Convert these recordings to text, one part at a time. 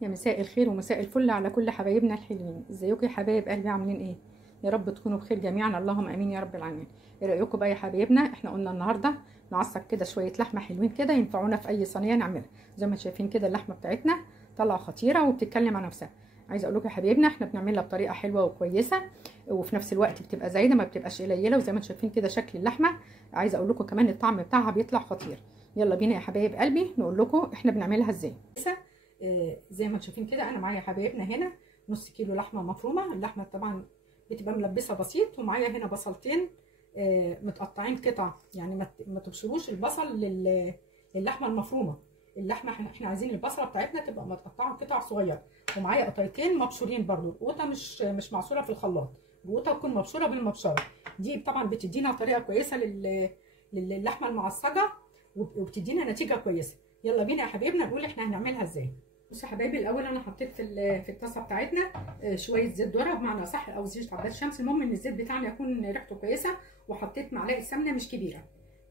يا مساء الخير ومساء الفل على كل حبايبنا الحلوين. ازيكم يا حبايب قلبي؟ عاملين ايه؟ يا رب تكونوا بخير جميعا، اللهم امين يا رب العالمين. ايه رايكم بقى يا حبايبنا؟ احنا قلنا النهارده نعصق كده شويه لحمه حلوين كده ينفعونا في اي صينيه نعملها. زي ما شايفين كده اللحمه بتاعتنا طالعه خطيره وبتتكلم عن نفسها. عايزه اقول لكم يا حبايبنا احنا بنعملها بطريقه حلوه وكويسه، وفي نفس الوقت بتبقى زايده ما بتبقاش قليله. وزي ما شايفين كده شكل اللحمه، عايزه اقول لكم كمان الطعم بتاعها بيطلع خطير. يلا بينا يا حبايب قلبي نقول لكم احنا بنعملها ازاي. زي ما انتم شايفين كده انا معايا حبايبنا هنا نص كيلو لحمه مفرومه. اللحمه طبعا بتبقى ملبسه بسيط، ومعايا هنا بصلتين متقطعين قطع، يعني ما تبشروش البصل للحمه المفرومه. اللحمه احنا عايزين البصله بتاعتنا تبقى متقطعه قطع صغيره. ومعايا قطعتين مبشورين برده، القوطه مش معصوره في الخلاط، القوطه تكون مبشوره بالمبشره. دي طبعا بتدينا طريقه كويسه للحمه المعصجه، وبتدينا نتيجه كويسه. يلا بينا يا حبايبنا نقول احنا هنعملها ازاي. بصوا يا حبايبي، الاول انا حطيت في الطاسه بتاعتنا شويه زيت ذره بمعنى صح، او زيت عباد شمس، المهم ان الزيت بتاعنا يكون ريحته كويسه. وحطيت معلقه سمنه مش كبيره.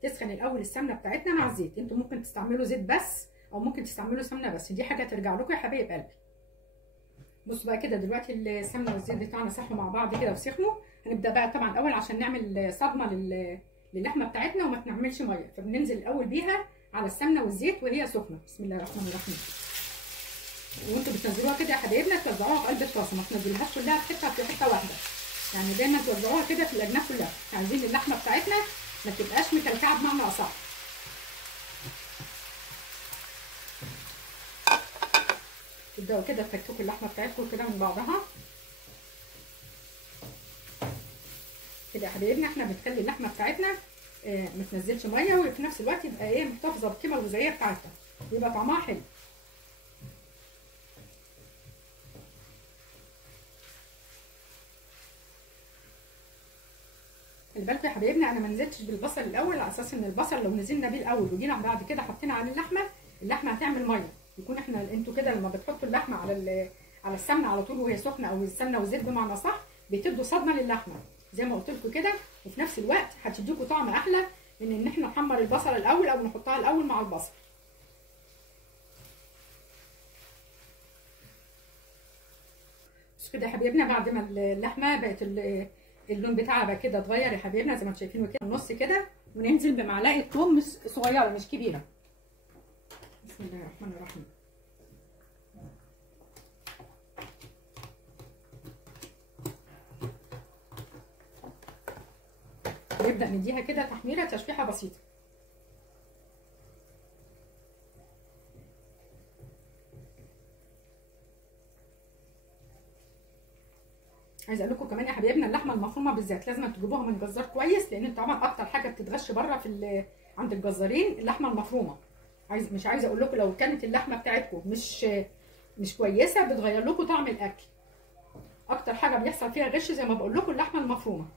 تسخن الاول السمنه بتاعتنا مع الزيت. انتوا ممكن تستعملوا زيت بس، او ممكن تستعملوا سمنه بس، دي حاجه ترجع لكم يا حبايب قلبي. بصوا بقى كده دلوقتي السمنه والزيت بتاعنا سحوا مع بعض كده وسخنوا. هنبدا بقى طبعا الاول عشان نعمل صدمه للحمه بتاعتنا وما تنعملش ميه، فبننزل الاول بيها على السمنه والزيت وهي سخنه. بسم الله الرحمن الرحيم. وانتوا بتنزلوها كده يا حبايبنا توزعوها في قلب الطاسه، ما تنزلوهاش كلها في حته واحده، يعني دايما توزعوها كده في الاجناب كلها. عايزين اللحمه بتاعتنا ما تبقاش مكلكعه بمعنى اصح. تبداوا كده تفككوا اللحمه بتاعتكم كده من بعضها كده يا حبايبنا. احنا بنخلي اللحمه بتاعتنا ما تنزلش ميه، وفي نفس الوقت يبقى ايه محتفظه بالقيمه الغذائيه بتاعتها، يبقى طعمها حلو. خلي بالكم يا حبايبنا انا ما نزلتش بالبصل الاول، على اساس ان البصل لو نزلنا بيه الاول وجينا بعد كده حطينا عليه اللحمه هتعمل ميه. يكون انتوا كده لما بتحطوا اللحمه على السمنه على طول وهي سخنه، او السمنه والزيت بمعنى صح، بتدوا صدمه للحمه زي ما قلت لكم كده. وفي نفس الوقت هتديكوا طعم احلى من ان احنا نحمر البصل الاول او نحطها الاول مع البصل. بس كده يا حبايبنا بعد ما اللحمه بقت اللون بتاعها بقى كده اتغير يا حبايبنا زي ما انتم شايفينه كده النص كده، وننزل بمعلقه ثوم صغيره مش كبيره. بسم الله الرحمن الرحيم. نبدا نديها كده تحميره تشويحه بسيطه. عايزه اقول لكم كمان يا حبايبنا اللحمه المفرومه بالذات لازم تجيبوها من جزار كويس، لان طبعا اكتر حاجه بتتغش بره عند الجزارين اللحمه المفرومه. مش عايزه اقول لكم لو كانت اللحمه بتاعتكم مش كويسه بتغير لكم طعم الاكل. اكتر حاجه بيحصل فيها غش زي ما بقول لكم اللحمه المفرومه.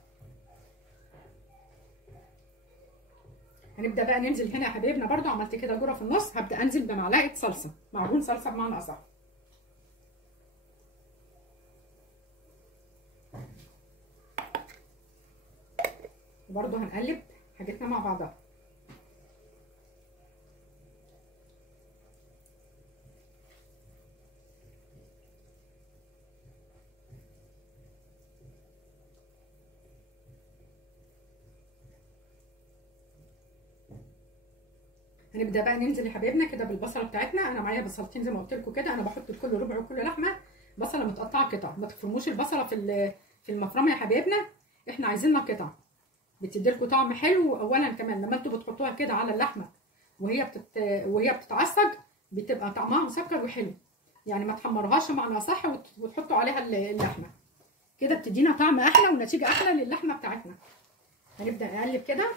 هنبدا بقى ننزل هنا يا حبايبنا، برده عملت كده جوره في النص، هبدا انزل بمعلقه صلصه، معجون صلصه بمعنى اصح. وبرده هنقلب حاجتنا مع بعضها. هنبدا بقى ننزل يا حبايبنا كده بالبصله بتاعتنا. انا معايا بصلتين زي ما قلت لكم كده، انا بحط في كل ربع وكل لحمه بصله متقطعه قطع. ما تفرموش البصله في المفرمه يا حبايبنا، احنا عايزينها قطع، بتدي لكم طعم حلو. اولا كمان لما انتوا بتحطوها كده على اللحمه وهي بتتعصج بتبقى طعمها مسكر وحلو، يعني ما تحمروهاش معنى صح وتحطوا عليها اللحمه كده، بتدينا طعم احلى ونتيجه احلى للحمه بتاعتنا. هنبدا نقلب كده.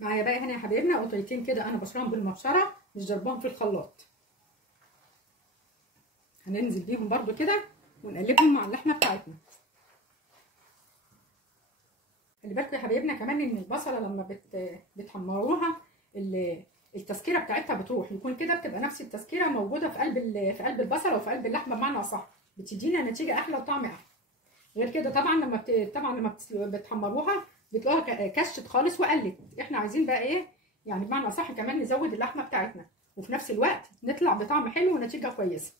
معايا بقى هنا يا حبايبنا قطعتين كده انا بشرهم بالمبشره مش ضربهم في الخلاط، هننزل بيهم برده كده ونقلبهم مع اللحمه بتاعتنا. خلي بالكم يا حبايبنا كمان ان البصله لما بتحمروها التسكيره بتاعتها بتروح، يكون كده بتبقى نفس التسكيره موجوده في قلب البصله وفي قلب اللحمه بمعنى اصح، بتدينا نتيجه احلى وطعم احلى. غير كده طبعا لما بتحمروها بتلاقوها كشت خالص وقلت. احنا عايزين بقى ايه يعني بمعنى اصح كمان نزود اللحمه بتاعتنا وفي نفس الوقت نطلع بطعم حلو ونتيجه كويسه.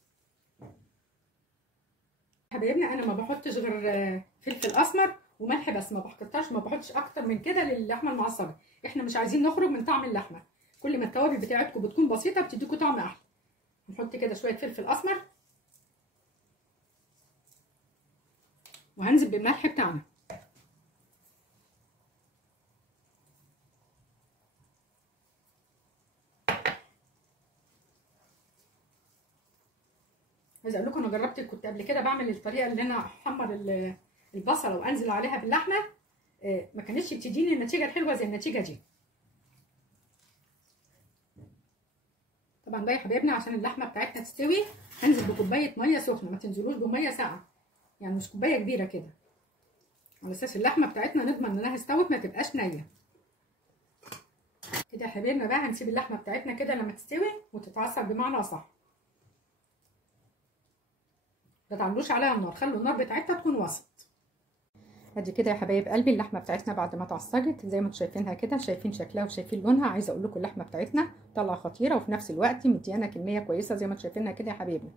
حبايبنا انا ما بحطش غير فلفل اسمر وملح بس، ما بحطش اكتر من كده للحمه المعصجه. احنا مش عايزين نخرج من طعم اللحمه، كل ما التوابل بتاعتكم بتكون بسيطه بتديكوا طعم احلى. نحط كده شويه فلفل اسمر وهنزل بالملح بتاعنا. عايزه اقول لكم انا جربت، كنت قبل كده بعمل الطريقه اللي انا احمر البصله وانزل عليها باللحمه، ما كانتش بتديني النتيجه الحلوه زي النتيجه دي. طبعا بقى يا حبايبنا عشان اللحمه بتاعتنا تستوي هنزل بكوبايه ميه سخنه، ما تنزلوش بميه ساقعه، يعني مش كوبايه كبيره كده، على اساس اللحمه بتاعتنا نضمن انها استوت ما تبقاش نيه. كده يا حبايبنا بقى هنسيب اللحمه بتاعتنا كده لما تستوي وتتعصر بمعنى اصح. ما تعملوش عليها النار، خلوا النار بتاعتها تكون وسط. ادي كده يا حبايب قلبي اللحمه بتاعتنا بعد ما اتعصجت زي ما انتم شايفينها كده، شايفين شكلها وشايفين لونها. عايزه اقول لكم اللحمه بتاعتنا طالعه خطيره وفي نفس الوقت مديانا كميه كويسه زي ما انتم شايفينها كده يا حبايبنا.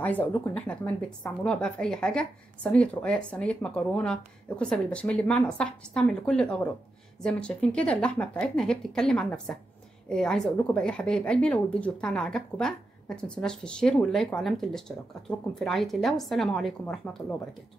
عايزه اقول لكم ان احنا كمان بتستعملوها بقى في اي حاجه، صينيه رقاق، صينيه مكرونه، كوسه بالبشاميل، بمعنى اصح بتستعمل لكل الاغراض. زي ما انتم شايفين كده اللحمه بتاعتنا هي بتتكلم عن نفسها. عايزه اقول لكم بقى يا حبايب قلبي لو الفيديو بتاعنا عجبكم بقى ما تنسوناش في الشير واللايك وعلامه الاشتراك. اترككم في رعايه الله والسلام عليكم ورحمه الله وبركاته.